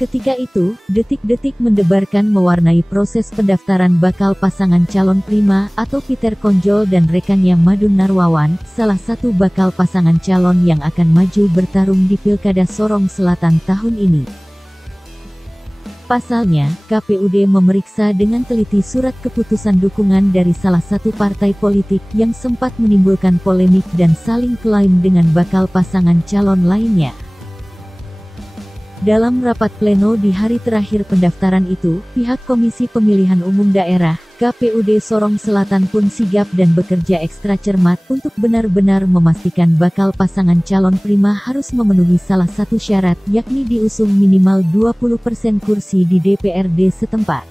Ketika itu, detik-detik mendebarkan mewarnai proses pendaftaran bakal pasangan calon Prima atau Peter Konjol dan rekannya Madun Narwawan, salah satu bakal pasangan calon yang akan maju bertarung di Pilkada Sorong Selatan tahun ini. Pasalnya, KPUD memeriksa dengan teliti surat keputusan dukungan dari salah satu partai politik yang sempat menimbulkan polemik dan saling klaim dengan bakal pasangan calon lainnya. Dalam rapat pleno di hari terakhir pendaftaran itu, pihak Komisi Pemilihan Umum Daerah, KPUD Sorong Selatan pun sigap dan bekerja ekstra cermat untuk benar-benar memastikan bakal pasangan calon Prima harus memenuhi salah satu syarat, yakni diusung minimal 20% kursi di DPRD setempat.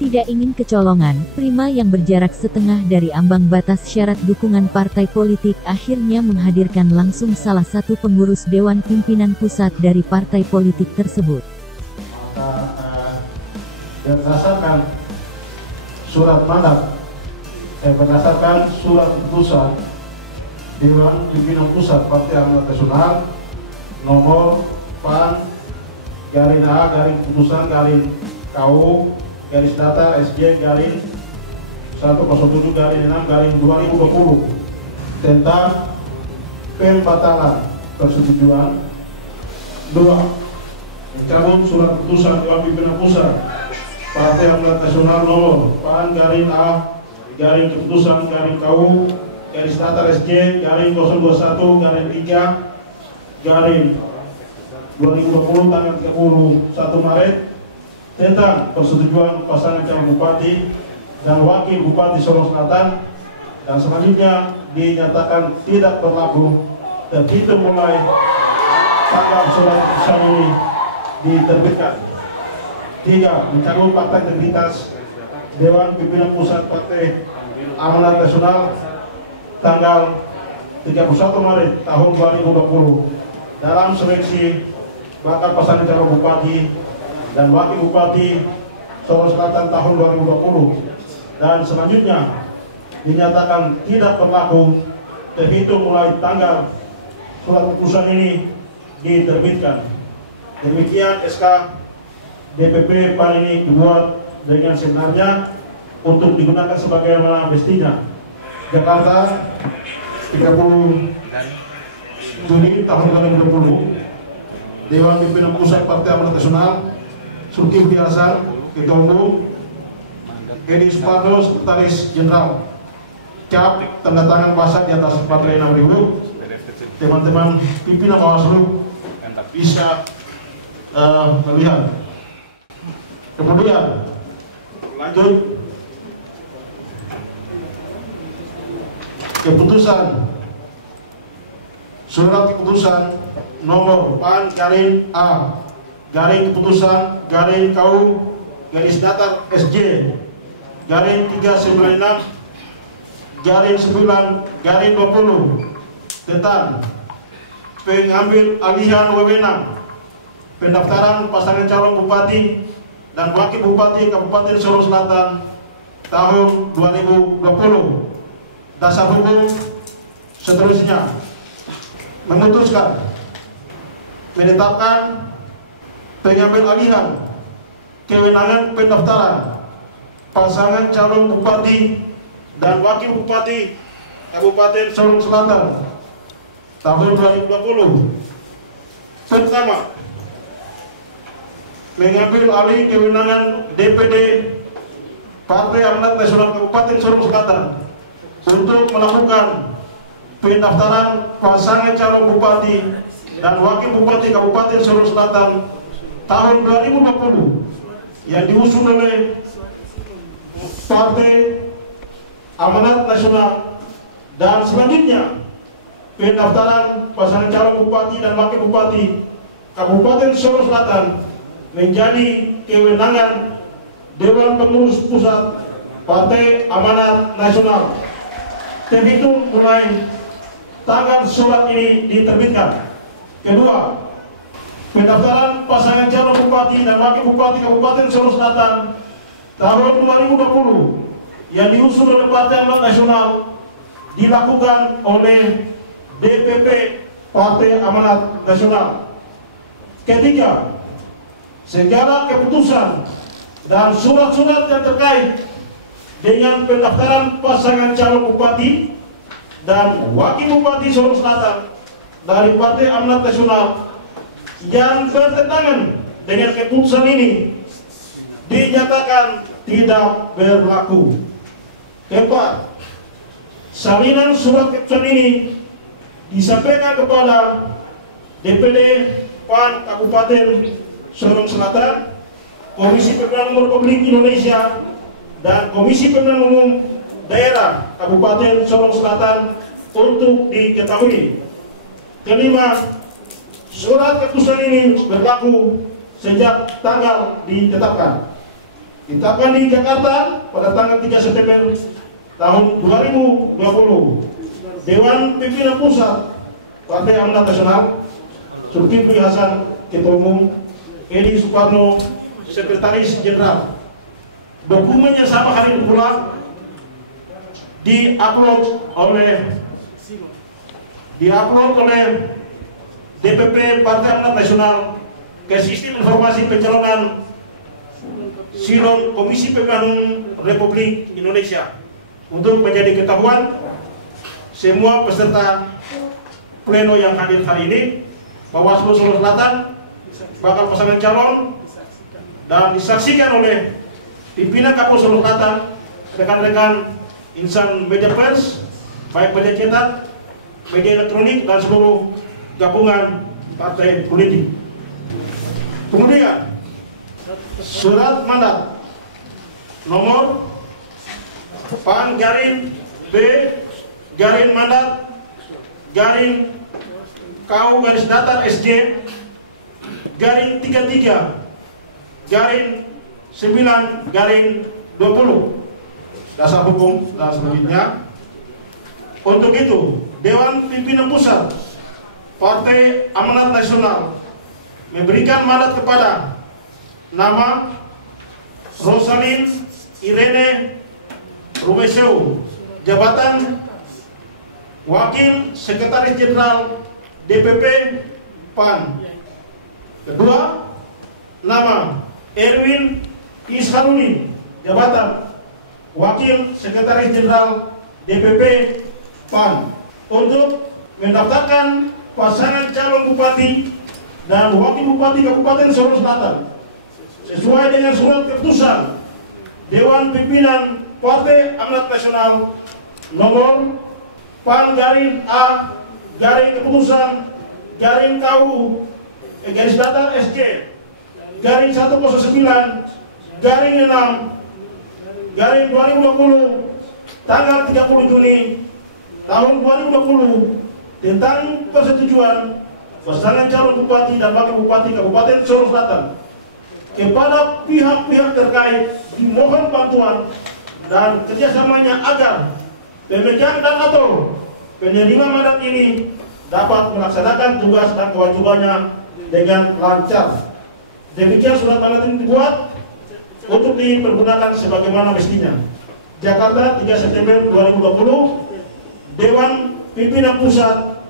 Tidak ingin kecolongan, Prima yang berjarak setengah dari ambang batas syarat dukungan partai politik akhirnya menghadirkan langsung salah satu pengurus Dewan Pimpinan Pusat dari partai politik tersebut. Berdasarkan surat mandat, berdasarkan surat keputusan Dewan Pimpinan Pusat Partai Amanat Nasional nomor PAN garing A garing keputusan garing KU garis data SJ garing 107 garing 6 garing 2020 tentang pembatalan persetujuan 2 mencabut surat keputusan Dewan Pimpinan Pusat Partai Amanat Nasional nomor PAN garing A garing keputusan garing KU garis data SJ garing 021 garing 3 garing 2020 tanggal 31 Maret tentang persetujuan pasangan calon bupati dan wakil bupati Sorong Selatan, dan selanjutnya dinyatakan tidak berlaku dan itu mulai tanggal surat keputusan ini diterbitkan. 3. Mencabut fakta integritas Dewan Pimpinan Pusat Partai Amanat Nasional tanggal 31 Maret tahun 2020 dalam seleksi bakal pasangan calon bupati dan wakil bupati Sorong Selatan tahun 2020, dan selanjutnya dinyatakan tidak berlaku terhitung mulai tanggal surat keputusan ini diterbitkan. Demikian SK DPP PAN ini dibuat dengan sebenarnya untuk digunakan sebagaimana mestinya. Jakarta 30 Juni tahun 2020, Dewan Pimpinan Pusat Partai Amanat Nasional, Zulkifli Hasan, Ketua Umum, Edi Suparno, Sekretaris Jenderal, cap tanda tangan pasang di atas baterai 6000. Teman-teman pimpinan Bawaslu bisa melihat. Kemudian lanjut keputusan surat keputusan nomor PAN garing A garing keputusan garing KU garis datar SJ garing 396 garing 9 garing 20 tentang pengambil alihan wewenang pendaftaran pasangan calon bupati dan wakil bupati Kabupaten Sorong Selatan tahun 2020. Dasar hukum seterusnya memutuskan menetapkan pengambil alihan kewenangan pendaftaran pasangan calon bupati dan wakil bupati Kabupaten Sorong Selatan tahun 2020. Pertama, mengambil alih kewenangan DPD Partai Amanat Nasional Kabupaten Sorong Selatan untuk melakukan pendaftaran pasangan calon bupati dan wakil bupati Kabupaten Sorong Selatan tahun 2020 yang diusung oleh Partai Amanat Nasional, dan selanjutnya pendaftaran pasangan calon bupati dan wakil bupati Kabupaten Sorong Selatan menjadi kewenangan Dewan Pengurus Pusat Partai Amanat Nasional terhitung mulai tanggal surat ini diterbitkan. Kedua, pendaftaran pasangan calon bupati dan wakil bupati Kabupaten Sorong Selatan tahun 2020 yang diusung oleh Partai Amanat Nasional dilakukan oleh DPP Partai Amanat Nasional. Ketiga, segala keputusan dan surat-surat yang terkait dengan pendaftaran pasangan calon bupati dan wakil bupati Sorong Selatan dari Partai Amanat Nasional yang bertentangan dengan keputusan ini dinyatakan tidak berlaku. Keempat, salinan surat keputusan ini disampaikan kepada DPD PAN Kabupaten Sorong Selatan, Komisi Pemilihan Umum Republik Indonesia, dan Komisi Pemilihan Umum Daerah Kabupaten Sorong Selatan untuk diketahui. Kelima, surat keputusan ini berlaku sejak tanggal ditetapkan. Ditetapkan di Jakarta pada tanggal 3 September tahun 2020. Dewan Pimpinan Pusat Partai Amanat Nasional, Zulkifli Hasan Ketua Umum, Edi Suparno Sekretaris Jenderal. Dokumen yang sama hari ini pula diupload oleh DPP Partai Amanat Nasional ke Sistem Informasi Pencalonan Silon Komisi Pemilihan Umum Republik Indonesia untuk menjadi ketahuan semua peserta pleno yang hadir hari ini. Bawaslu Sorong Selatan bakal pasangan calon dan disaksikan oleh pimpinan Kapolres Sorong Selatan, rekan-rekan insan media pers, baik media cetak, media elektronik, dan seluruh gabungan partai politik. Kemudian surat mandat nomor PAN garing B garing mandat garing KU garis datar SJ garing 33 garing 9 garing 20 dasar hukum dan selanjutnya. Untuk itu, Dewan Pimpinan Pusat Partai Amanat Nasional memberikan mandat kepada nama Rosalin Irene Rumeseu, jabatan Wakil Sekretaris Jenderal DPP PAN. Kedua, nama Erwin Isharuni, jabatan Wakil Sekretaris Jenderal DPP PAN, untuk mendaftarkan pasangan calon bupati dan wakil bupati Kabupaten Sorong Selatan sesuai dengan surat keputusan Dewan Pimpinan Partai Amanat Nasional nomor PAN garing A garing keputusan garing KU garis datar SJ garing 109 garing 6 garing 2020 tanggal 30 Juni tahun 2020 tentang persetujuan pasangan calon bupati dan wakil bupati Kabupaten Sorong Selatan. Kepada pihak-pihak terkait dimohon bantuan dan kerjasamanya agar pemegang dan atau penerima mandat ini dapat melaksanakan tugas dan kewajibannya dengan lancar. Demikian surat mandat ini dibuat untuk dipergunakan sebagaimana mestinya. Jakarta, 3 September 2020, Dewan Pimpinan Pusat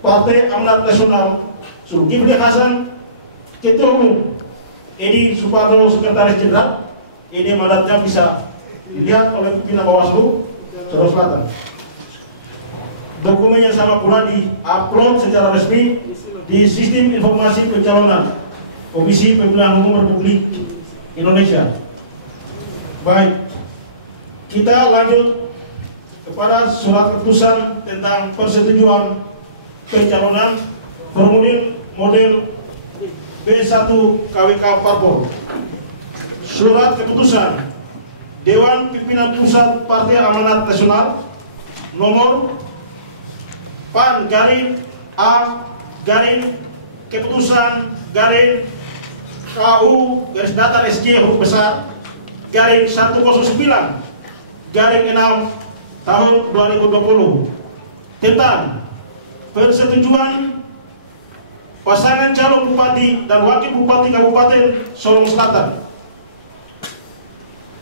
Partai Amanat Nasional, Zulkifli Hasan Ketua Umum, Edi Suparno Sekretaris Jenderal. Ini mandatnya bisa dilihat oleh pimpinan Bawaslu Sorong Selatan. Dokumen yang sama pula di-upload secara resmi di Sistem Informasi Pencalonan Komisi Pemilihan Umum Republik Indonesia. Baik, kita lanjut kepada surat keputusan tentang persetujuan pencalonan formulir model B1 KWK Parpol. Surat keputusan Dewan Pimpinan Pusat Partai Amanat Nasional nomor PAN garing A garing keputusan garing KU garis datar SJ huruf besar garing 109 garing 6 tahun 2020 tentang persetujuan pasangan calon bupati dan wakil bupati Kabupaten Sorong Selatan.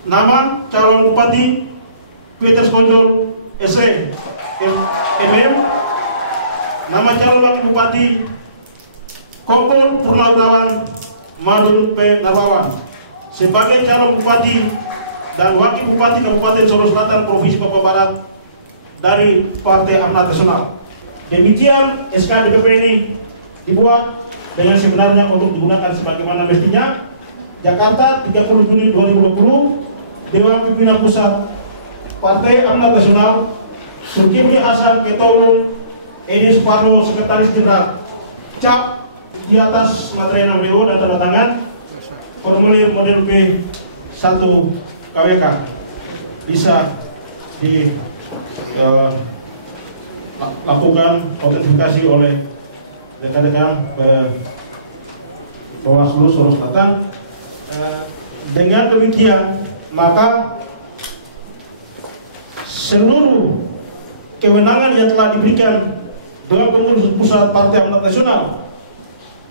Nama calon bupati Peter Skonjol SE MM. Nama calon wakil bupati Kompol Purnawirawan Madun P. Narwawan sebagai calon bupati dan wakil bupati Kabupaten Sorong Selatan Provinsi Papua Barat dari Partai Amanat Nasional. Demikian SK DPP ini dibuat dengan sebenarnya untuk digunakan sebagaimana mestinya. Jakarta 30 Juni 2020, Dewan Pimpinan Pusat Partai Amanat Nasional, Zulkifli Hasan Ketua Umum, Edi Suparno Sekretaris Jenderal, cap di atas materi 6 dan tanda tangan formulir model B1 KWK bisa dilakukan autentifikasi oleh rekan-rekan Bawaslu Sorong Selatan. Dengan demikian maka seluruh kewenangan yang telah diberikan Dewan Pengurus Pusat Partai Amanat Nasional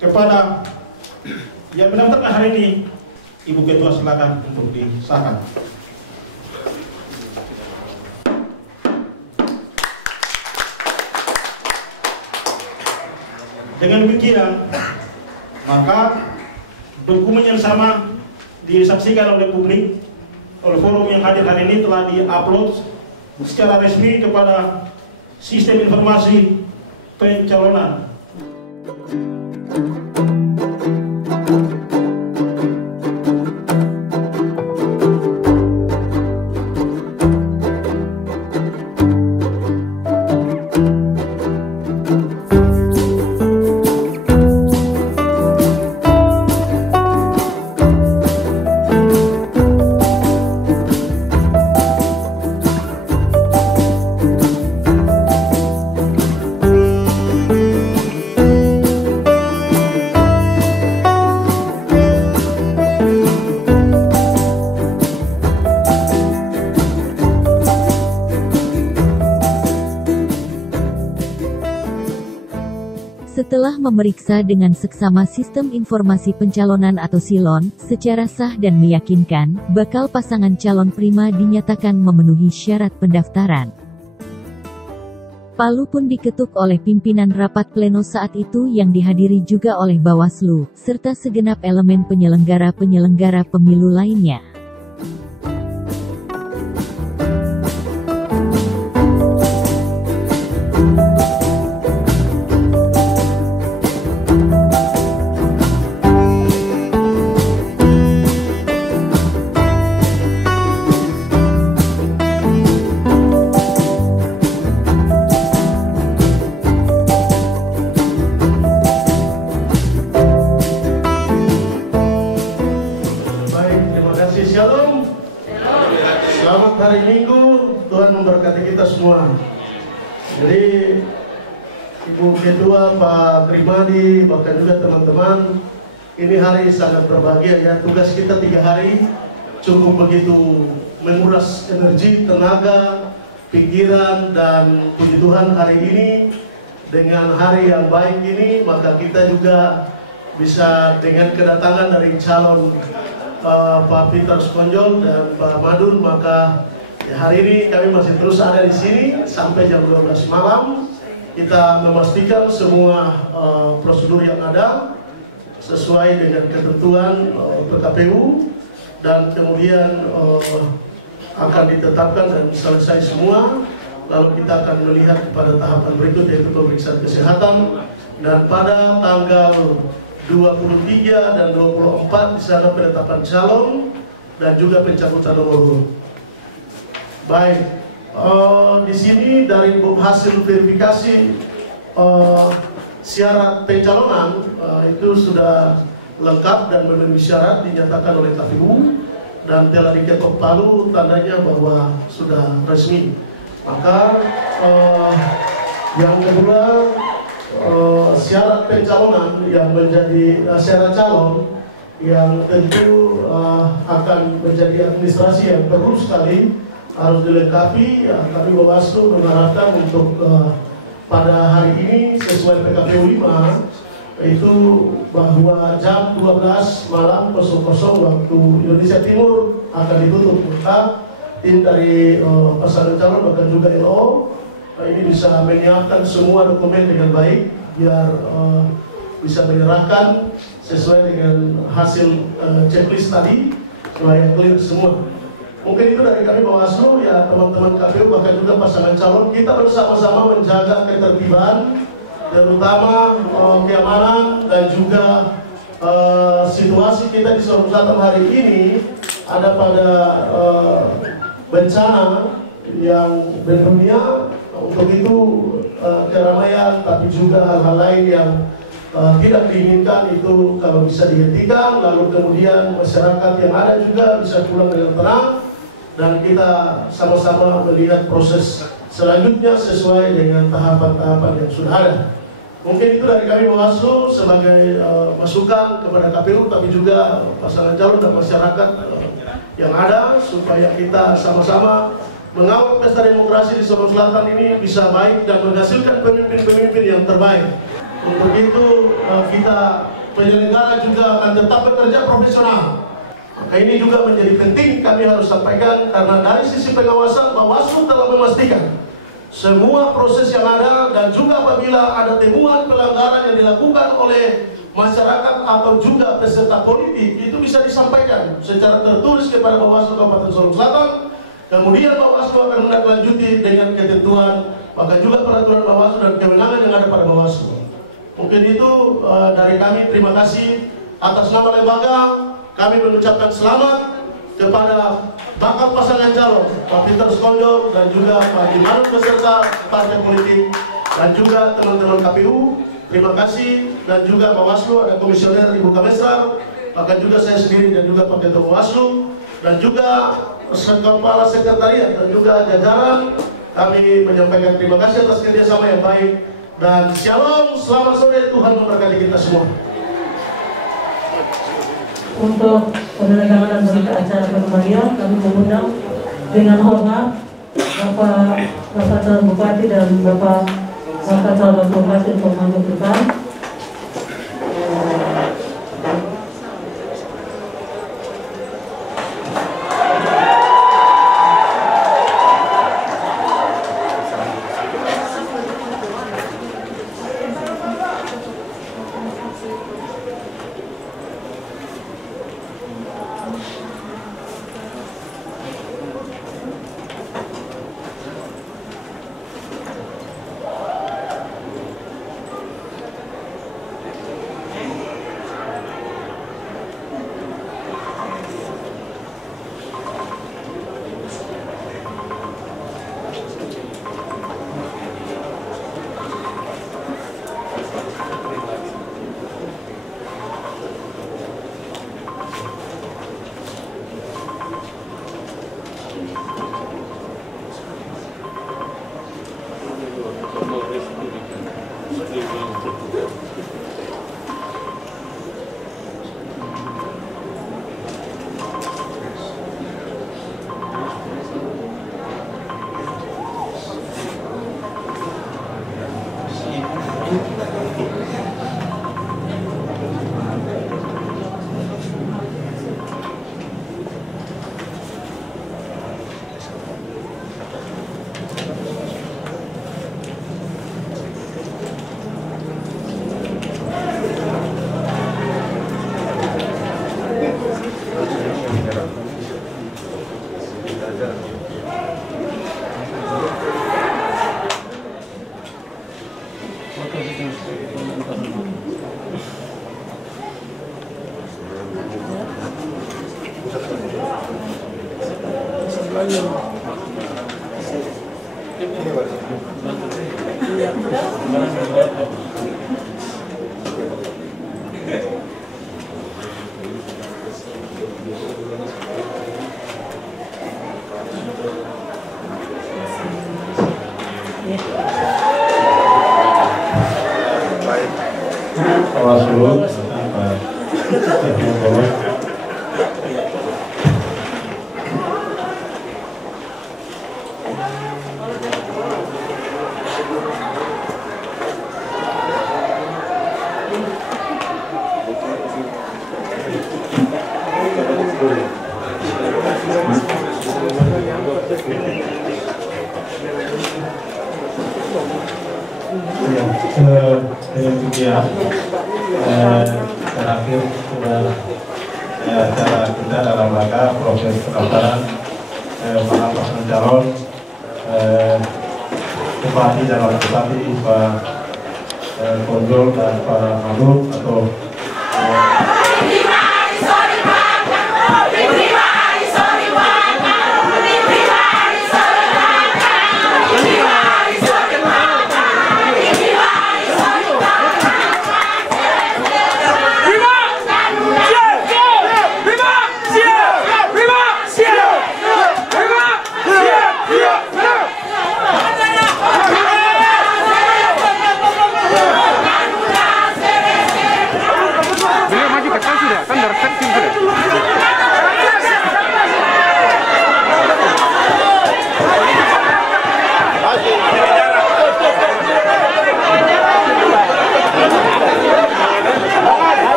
kepada yang mendaftarkan hari ini, Ibu Ketua silakan untuk disahkan. Dengan demikian maka dokumen yang sama disaksikan oleh publik, oleh forum yang hadir hari ini telah diupload secara resmi kepada sistem informasi pencalonan. Setelah memeriksa dengan seksama Sistem Informasi Pencalonan atau SILON, secara sah dan meyakinkan, bakal pasangan calon prima dinyatakan memenuhi syarat pendaftaran. Palu pun diketuk oleh pimpinan rapat pleno saat itu yang dihadiri juga oleh Bawaslu, serta segenap elemen penyelenggara pemilu lainnya. Shalom. Selamat hari Minggu, Tuhan memberkati kita semua. Jadi Ibu Ketua, Pak Krimadi, bahkan juga teman-teman, ini hari sangat berbahagia ya. Tugas kita 3 hari cukup begitu menguras energi, tenaga, pikiran, dan puji Tuhan hari ini dengan hari yang baik ini, maka kita juga bisa dengan kedatangan dari calon Pak Peter Sponjol dan Pak Madun, maka ya, hari ini kami masih terus ada di sini sampai jam 12 malam. Kita memastikan semua prosedur yang ada sesuai dengan ketentuan PKPU, dan kemudian akan ditetapkan dan selesai semua. Lalu kita akan melihat pada tahapan berikut, yaitu pemeriksaan kesehatan, dan pada tanggal 23 dan 24 di sana penetapan calon dan juga pencabutan nomor urut. Baik, di sini dari hasil verifikasi syarat pencalonan itu sudah lengkap dan memenuhi syarat dinyatakan oleh KPU dan telah diketok palu tandanya bahwa sudah resmi. Maka yang kedua, syarat pencalonan yang menjadi syarat calon yang tentu akan menjadi administrasi yang perlu sekali harus dilengkapi. Kami Bawaslu mengharapkan untuk pada hari ini sesuai PKPU 5 itu bahwa jam 12 malam 00 waktu Indonesia Timur akan ditutup. Maka tim dari pasangan calon bahkan juga LO ini bisa menyiapkan semua dokumen dengan baik biar bisa menyerahkan sesuai dengan hasil checklist tadi supaya clear semua. Mungkin itu dari kami Bawaslu, ya teman-teman KPU bahkan juga pasangan calon, kita bersama-sama menjaga ketertiban, terutama keamanan dan juga situasi kita di Sorong Selatan hari ini ada pada bencana yang berdunia. Untuk itu keramaian tapi juga hal-hal lain yang tidak diinginkan itu kalau bisa dihentikan, lalu kemudian masyarakat yang ada juga bisa pulang dengan tenang dan kita sama-sama melihat proses selanjutnya sesuai dengan tahapan-tahapan yang sudah ada. Mungkin itu dari kami Bawaslu sebagai masukan kepada KPU tapi juga pasangan calon dan masyarakat yang ada supaya kita sama-sama mengawal pesta demokrasi di Sorong Selatan ini bisa baik dan menghasilkan pemimpin-pemimpin yang terbaik. Untuk itu kita penyelenggara juga akan tetap bekerja profesional. Maka ini juga menjadi penting kami harus sampaikan karena dari sisi pengawasan Bawaslu telah memastikan semua proses yang ada dan juga apabila ada temuan pelanggaran yang dilakukan oleh masyarakat atau juga peserta politik itu bisa disampaikan secara tertulis kepada Bawaslu Kabupaten Sorong Selatan. Kemudian Bawaslu akan menindaklanjuti dengan ketentuan, bahkan juga peraturan Bawaslu dan kewenangan yang ada pada Bawaslu. Mungkin itu dari kami, terima kasih atas nama lembaga. Kami mengucapkan selamat kepada bakal pasangan calon Pak Peter Skondol dan juga Pak Imanul beserta partai politik dan juga teman-teman KPU. Terima kasih dan juga Bawaslu ada komisioner Ibu Kamesra, bahkan juga saya sendiri dan juga Pak Ketua Bawaslu dan juga Kepala Sekretariat dan juga jajaran. Kami menyampaikan terima kasih atas kerjasama yang baik dan shalom, selamat sore, Tuhan memberkati kita semua. Untuk penyelenggaraan berita acara pengembalian kami mengundang dengan hormat Bapak Calon Bupati dan Bapak Calon Bupati untuk maju ke depan. Dengan demikian terakhir sudah acara kita dalam rangka proses pendaftaran para pasangan calon bupati dan wakil bupati, Pak Konjol dan Pak Mabuk atau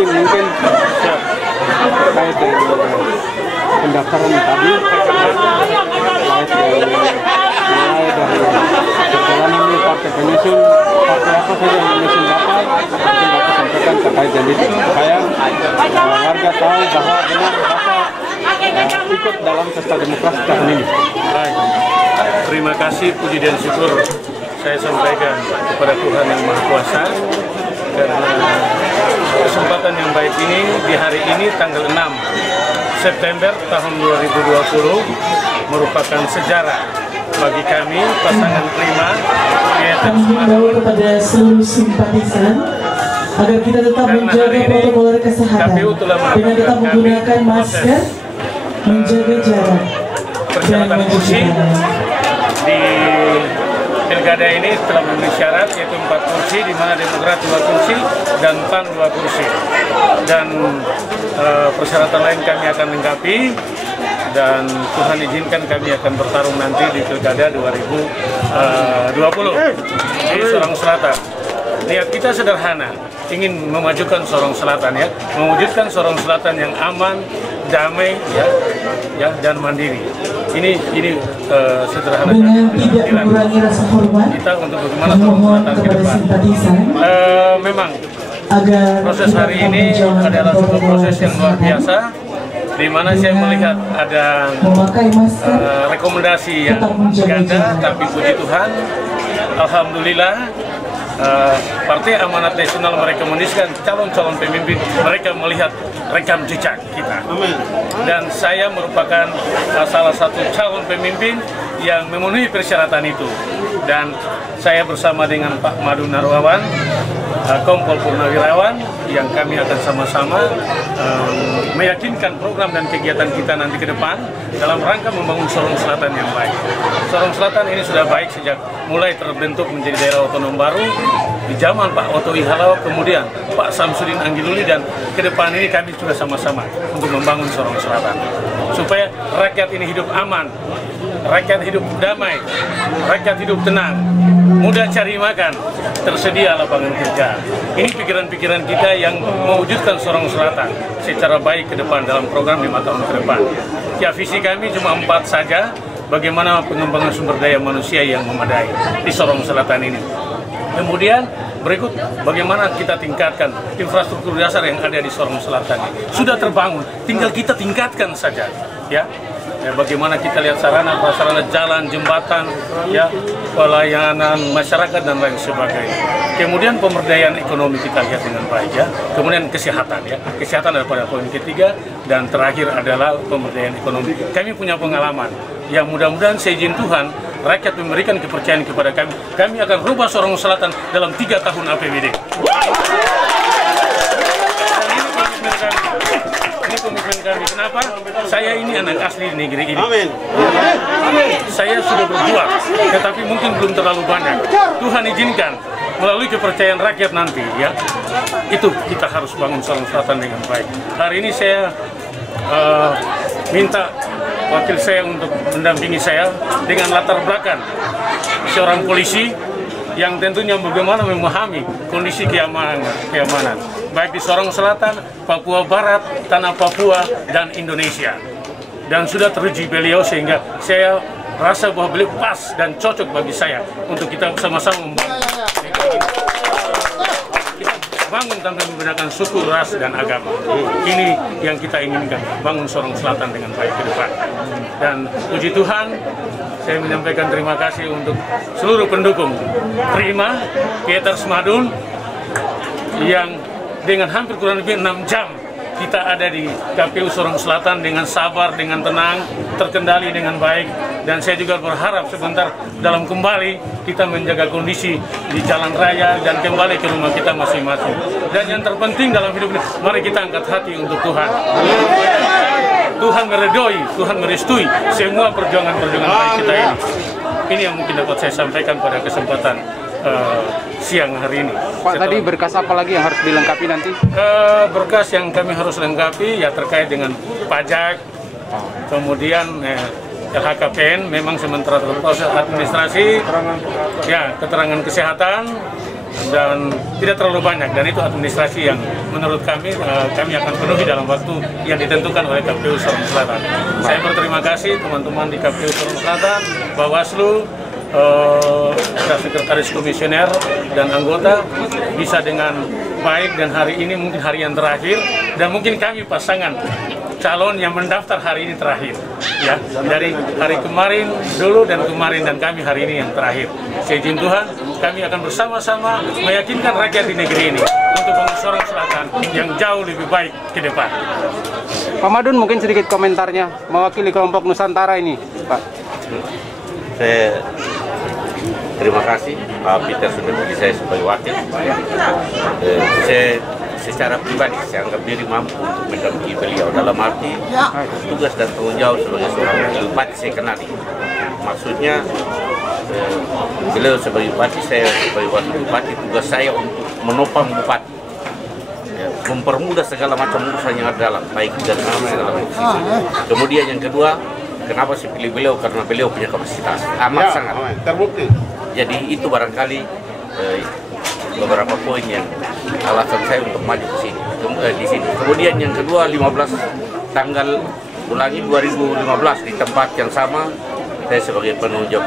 mungkin terkait dengan pendaftaran tadi, mulai dari perjalanan ini partai penyusun, partai apa saja yang menyusun rapat, mungkin Bapak sampaikan terkait dan itu supaya warga tahu bahwa benar Bapak ikut dalam pesta demokrasi tahun ini. Baik, terima kasih, puji dan syukur saya sampaikan kepada Tuhan Yang Maha Kuasa karena kesempatan yang baik ini di hari ini tanggal 6 September tahun 2020 merupakan sejarah bagi kami pasangan Prima. Kami himbau kepada seluruh simpatisan agar kita tetap menjaga protokol kesehatan dengan tetap menggunakan masker, menjaga jarak, dan kursi di Pilkada ini telah memenuhi syarat, yaitu 4 kursi, di mana Demokrat 2 kursi dan PAN 2 kursi. Dan persyaratan lain kami akan lengkapi, dan Tuhan izinkan kami akan bertarung nanti di Pilkada 2020 di Sorong Selatan. Niat kita sederhana, ingin memajukan Sorong Selatan, ya, mewujudkan Sorong Selatan yang aman, damai, ya, dan mandiri. Ini sederhana. Dengan tidak mengurangi rasa hormat kita untuk bagaimana Sorong Selatan ke depan. Memang proses hari ini adalah sebuah proses yang luar biasa, di mana saya melihat ada rekomendasi yang ganda, tapi puji Tuhan, alhamdulillah. Partai Amanat Nasional merekomendasikan calon-calon pemimpin, mereka melihat rekam jejak kita. Dan saya merupakan salah satu calon pemimpin yang memenuhi persyaratan itu. Dan saya bersama dengan Pak Madu Narwawan, Kompol Purnawirawan, yang kami akan sama-sama meyakinkan program dan kegiatan kita nanti ke depan dalam rangka membangun Sorong Selatan yang baik. Sorong Selatan ini sudah baik sejak mulai terbentuk menjadi daerah otonom baru di zaman Pak Oto Ihalaw, kemudian Pak Samsudin Anggiluli, dan ke depan ini kami juga sama-sama untuk membangun Sorong Selatan supaya rakyat ini hidup aman, rakyat hidup damai, rakyat hidup tenang, mudah cari makan, tersedia lapangan kerja. Ini pikiran-pikiran kita yang mewujudkan Sorong Selatan secara baik ke depan dalam program 5 tahun ke depan. Ya, visi kami cuma 4 saja, bagaimana pengembangan sumber daya manusia yang memadai di Sorong Selatan ini. Kemudian berikut bagaimana kita tingkatkan infrastruktur dasar yang ada di Sorong Selatan. Sudah terbangun, tinggal kita tingkatkan saja, ya. Bagaimana kita lihat sarana prasarana jalan, jembatan, ya, pelayanan masyarakat dan lain sebagainya. Kemudian pemberdayaan ekonomi kita lihat dengan baik, ya. Kemudian kesehatan, ya. Kesehatan adalah pada poin ketiga, dan terakhir adalah pemberdayaan ekonomi. Kami punya pengalaman yang mudah-mudahan seizin Tuhan rakyat memberikan kepercayaan kepada kami. Kami akan rubah Sorong Selatan dalam 3 tahun APBD. Ini komitmen kami. Kenapa? Saya ini anak asli di negeri ini. Amin. Saya sudah berjuang, tetapi mungkin belum terlalu banyak. Tuhan izinkan melalui kepercayaan rakyat nanti, ya. Itu kita harus bangun Sorong Selatan dengan baik. Hari ini saya minta wakil saya untuk mendampingi saya dengan latar belakang seorang polisi yang tentunya bagaimana memahami kondisi keamanan baik di Sorong Selatan, Papua Barat, Tanah Papua, dan Indonesia. Dan sudah teruji beliau sehingga saya rasa bahwa beliau pas dan cocok bagi saya untuk kita sama-sama membangun. Bangun tanpa membedakan suku, ras, dan agama. Ini yang kita inginkan, bangun Sorong Selatan dengan baik ke depan. Dan puji Tuhan, saya menyampaikan terima kasih untuk seluruh pendukung Prima, Pieter Smadun, yang dengan hampir kurang lebih 6 jam kita ada di KPU Sorong Selatan dengan sabar, dengan tenang, terkendali dengan baik. Dan saya juga berharap sebentar dalam kembali kita menjaga kondisi di jalan raya dan kembali ke rumah kita masing-masing. Dan yang terpenting dalam hidup ini, mari kita angkat hati untuk Tuhan. Tuhan meredoi, Tuhan merestui semua perjuangan-perjuangan baik kita ini. Ini yang mungkin dapat saya sampaikan pada kesempatan siang hari ini. Pak, tadi berkas apa lagi yang harus dilengkapi nanti? Berkas yang kami harus lengkapi ya terkait dengan pajak, kemudian LHKPN, memang sementara proses administrasi, ya keterangan kesehatan, dan tidak terlalu banyak, dan itu administrasi yang menurut kami akan penuhi dalam waktu yang ditentukan oleh KPU Sorong Selatan. Saya berterima kasih teman-teman di KPU Sorong Selatan, Bawaslu, sekretaris komisioner dan anggota bisa dengan baik, dan hari ini mungkin hari yang terakhir, dan mungkin kami pasangan calon yang mendaftar hari ini terakhir, ya, dari hari kemarin dulu dan kemarin, dan kami hari ini yang terakhir. Seizin Tuhan, kami akan bersama-sama meyakinkan rakyat di negeri ini untuk bangun Sorong Selatan yang jauh lebih baik ke depan. Pak Madun, mungkin sedikit komentarnya mewakili kelompok Nusantara ini, Pak. Saya terima kasih Pak Peter sudah pilih saya sebagai wakil. Saya secara pribadi saya anggap diri mampu untuk mendampingi beliau dalam arti tugas dan tanggung jawab sebagai seorang bupati saya kenali. Maksudnya beliau sebagai bupati, saya sebagai wakil bupati, tugas saya untuk menopang bupati, mempermudah segala macam urusan yang ada dalam baik dan segala macam. Kemudian yang kedua, kenapa saya pilih beliau? Karena beliau punya kapasitas amat sangat terbukti. Jadi itu barangkali beberapa poin yang alasan saya untuk maju ke sini, di sini. Kemudian yang kedua, 15 tanggal ulangi 2015 di tempat yang sama, saya sebagai penunjuk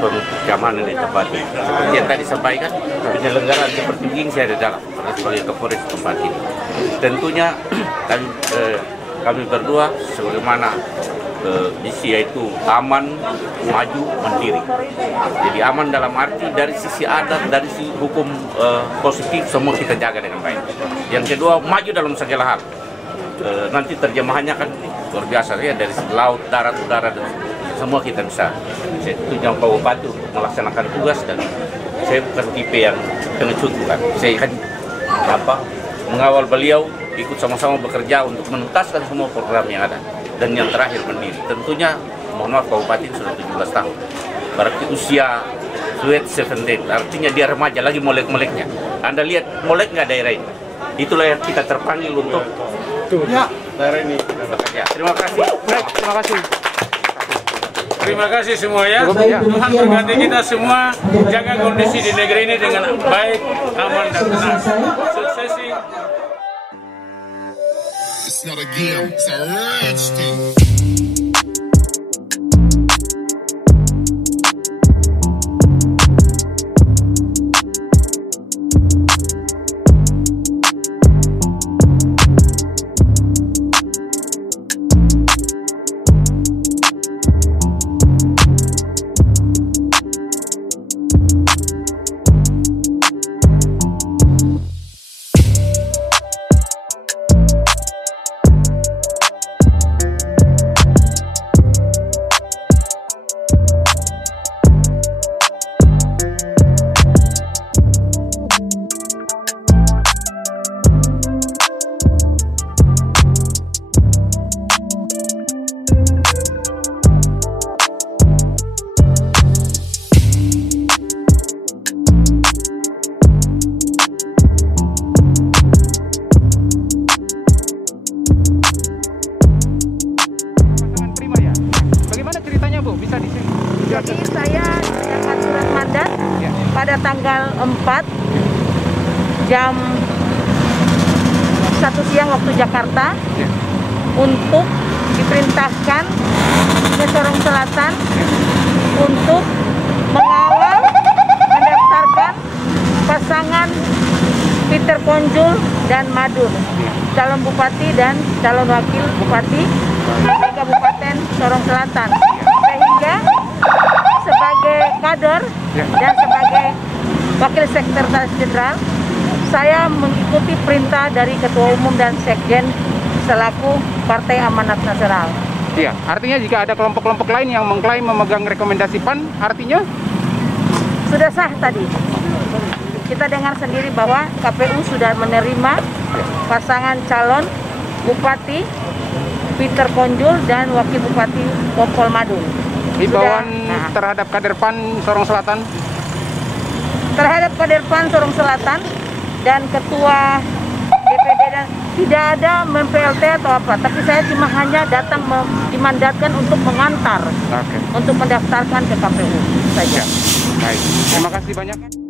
keamanan di tempat ini. Seperti yang tadi sampaikan, penyelenggaraan seperti begini saya ada dalam sebagai Kapolres tempat ini. Tentunya kami berdua sebagaimana misi yaitu aman, maju, mandiri. Jadi aman dalam arti dari sisi adat, dari sisi hukum positif semua kita jaga dengan baik. Yang kedua, maju dalam segala hal. Nanti terjemahannya kan luar biasa ya, dari laut, darat, udara, dan semua kita bisa. Saya tunjuk Pak Bupati untuk melaksanakan tugas, dan saya bukan tipe yang pengecut, bukan. Saya kan mengawal beliau, ikut sama-sama bekerja untuk menuntaskan semua program yang ada. Dan yang terakhir mandiri. Tentunya mohon maaf Pak Bupati sudah 17 tahun. Berarti usia sweet 17, artinya dia remaja lagi molek-moleknya. Anda lihat molek nggak daerah ini? Itulah yang kita terpanggil untuk daerah ini. Terima kasih. Terima kasih. Terima kasih semua ya. Tuhan berkati kita semua, jaga kondisi di negeri ini dengan baik, aman, dan tenang. Suksesi. It's not a game, it's a rich thing. Jadi saya dapat surat mandat pada tanggal 4 jam 1 siang waktu Jakarta untuk diperintahkan ke Sorong Selatan untuk mengawal mendaftarkan pasangan Peter Konjul dan Madun, calon bupati dan calon wakil bupati di Kabupaten Sorong Selatan, sehingga sebagai kader dan sebagai wakil sekretaris jenderal saya mengikuti perintah dari Ketua Umum dan Sekjen selaku Partai Amanat Nasional. Iya, artinya jika ada kelompok-kelompok lain yang mengklaim memegang rekomendasi PAN, artinya? Sudah sah tadi. Kita dengar sendiri bahwa KPU sudah menerima pasangan calon Bupati Peter Konjul dan Wakil Bupati Kompol Madun. Himbauan terhadap kader PAN Sorong Selatan? Terhadap kader PAN Sorong Selatan dan Ketua DPD dan tidak ada mem-PLT atau apa, tapi saya cuma hanya datang dimandatkan untuk mengantar, untuk mendaftarkan ke KPU saja. Baik, terima kasih banyak.